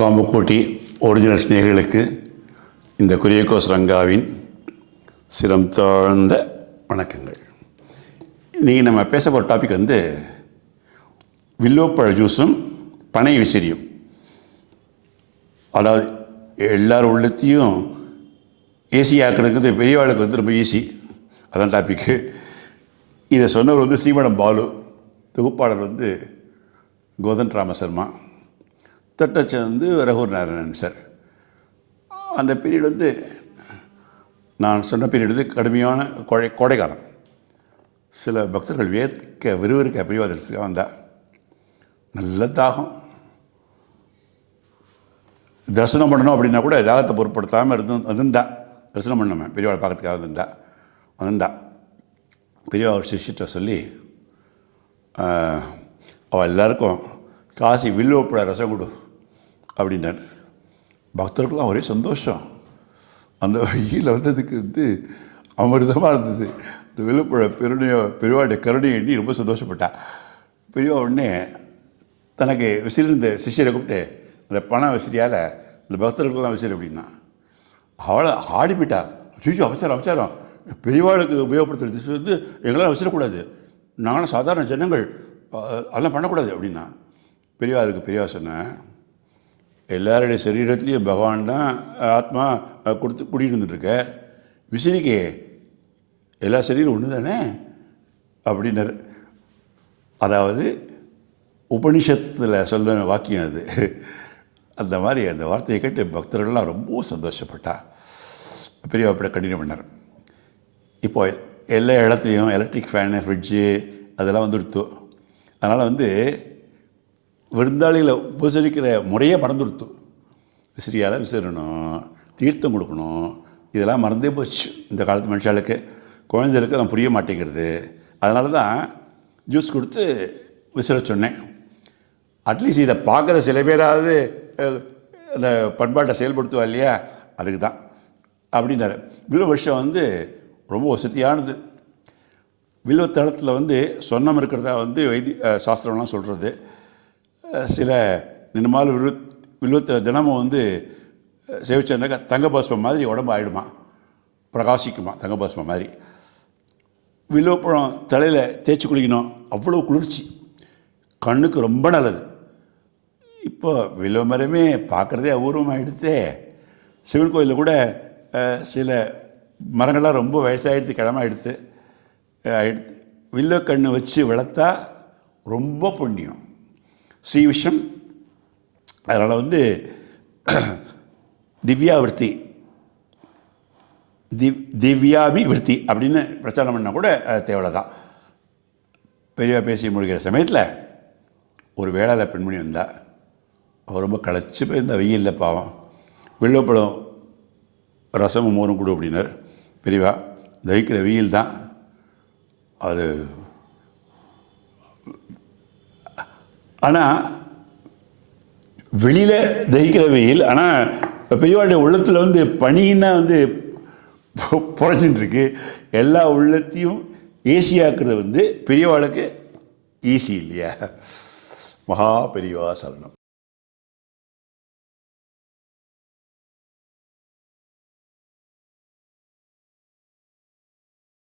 Kamakoti original ஸ்நேகிகளுக்கு இந்த குரியகோஸ் ரங்காவின் சிரம் தாழ்ந்த வணக்கங்கள். இன்றைக்கி நம்ம பேச போகிற டாபிக் வில்வப்பழ ஜூஸும் பனை விசிறியும். அதாவது எல்லார் உள்ளத்தையும் ஏசி ஆக்கிறதுக்கு பெரியவாளுக்கு ரொம்ப ஈஸி. அதான் டாப்பிக்கு. இதை சொன்னவர் சீமடம் பாலு, தொகுப்பாளர் கோதன் ராமசர்மா, தட்டச்ச ரகுர் நாராயணன் சார். அந்த பீரியட் நான் சொன்ன பீரியட் கடுமையான கோடைக்காலம். சில பக்தர்கள் விறுவிறுக்க பிரிவாதத்துக்காக வந்தால் நல்ல தாகம். தரிசனம் பண்ணணும் அப்படின்னா கூட தாகத்தை பொருட்படுத்தாமல் வந்திருந்தா தரிசனம் பண்ணாமல் பெரியவாளை பார்க்கறதுக்காக வந்தா பெரியவா ஒரு சிஷ்யத்தை சொல்லி அவள் எல்லாருக்கும் காசி வில்வப்பழ ரசம் கொடு அப்படின்னார். பக்தர்களுக்கெல்லாம் ஒரே சந்தோஷம். அந்த வெயில் வந்ததுக்கு அமிர்தமாக இருந்தது. இந்த வில்வப்பழ பெரியவாடைய கருணையை எண்ணி ரொம்ப சந்தோஷப்பட்டா. பெரியவா உடனே தனக்கு விசிறிருந்த சிஷியரை கூப்பிட்டு அந்த பண விசிறியால் இந்த பக்தர்களுக்கெல்லாம் விசிறி அப்படின்னா அவளை ஆடி போயிட்டா. ஐயோ அபச்சாரம், பெரியவாளுக்கு உபயோகப்படுத்துறது எங்களால் விசிறக்கூடாது, நானும் சாதாரண ஜனங்கள் அதெல்லாம் பண்ணக்கூடாது அப்படின்னா. பெரியவா சொன்னேன், எல்லாருடைய சரீரத்துலேயும் பகவான் தான் ஆத்மா கொடுத்து குடியிருந்துட்டுருக்க, விசிறிக்கு எல்லா சரீரம் ஒன்று தானே அப்படின்னார். அதாவது உபனிஷத்தில் சொல்ல வாக்கியம் அது. அந்த மாதிரி அந்த வார்த்தையை கேட்டு பக்தர்கள்லாம் ரொம்ப சந்தோஷப்பட்டா. பெரியவா அப்படி கண்டினியூ பண்ணார். இப்போ எல்லா இடத்துலையும் எலக்ட்ரிக் ஃபேனு, ஃப்ரிட்ஜு அதெல்லாம் வந்துடுத்து. அதனால் விருந்தாளிகளை உபசரிக்கிற முறையே மறந்துடுத்து. விசிறியால் விசிறணும், தீர்த்தம் கொடுக்கணும், இதெல்லாம் மறந்தே போச்சு இந்த காலத்து மனுஷாளுக்கு. குழந்தைகளுக்கு நான் புரிய மாட்டேங்கிறது. அதனால தான் ஜூஸ் கொடுத்து விசிற சொன்னேன். அட்லீஸ்ட் இதை பார்க்குற சில பேராவது அந்த பண்பாட்டை செயல்படுத்துவா இல்லையா, அதுக்கு தான் அப்படின்னாரு. வில்வ வருஷம் ரொம்ப வசதியானது. வில்வத்தளத்தில் சொன்னம் இருக்கிறதா சாஸ்திரம்லாம் சொல்கிறது. சில நினமால் வில்வத்தில் தினமும் சேவிச்சாக்க தங்கபாஸ்பம் மாதிரி உடம்பு ஆகிடுமா, பிரகாசிக்குமா தங்கபாஸ்பம் மாதிரி. வில்வப்பழம் தலையில் தேய்ச்சி குளிக்கணும், அவ்வளோ குளிர்ச்சி, கண்ணுக்கு ரொம்ப நல்லது. இப்போ வில்வ மரமே பார்க்குறதே அபூர்வமாகிடுதே. சிவன் கோயிலில் கூட சில மரங்கள்லாம் ரொம்ப வயசாகிடுது, கிழமாயிடுது. வில்வக்கண்ணு வச்சு வளர்த்தா ரொம்ப புண்ணியம், ஸ்ரீவிஷம். அதனால் திவ்யாவிருத்தி, திவ்யாபிவிருத்தி அப்படின்னு பிரச்சாரம் பண்ணால் கூட தேவை தான். பெரியவா பேசி முடிக்கிற சமயத்தில் ஒரு வேளாள பெண்மணி வந்தால், அவர் ரொம்ப களைச்சி போய் இந்த வெயிலில் பாவம், வில்வப்பழம் ரசமும் மோரும் கொடு அப்படின்னார். பெரியவா தவிக்கிற வெயில் தான் அது. ஆனால் வெளியில் தகிக்கிற வெயில், ஆனால் பெரியவாளுடைய உள்ளத்தில் பனின்னா புறஞ்சின்ட்டுருக்கு. எல்லா உள்ளத்தையும் ஏசியாக்குறது பெரியவாளுக்கு ஈஸி இல்லையா. மகா பெரியவா சரணம்.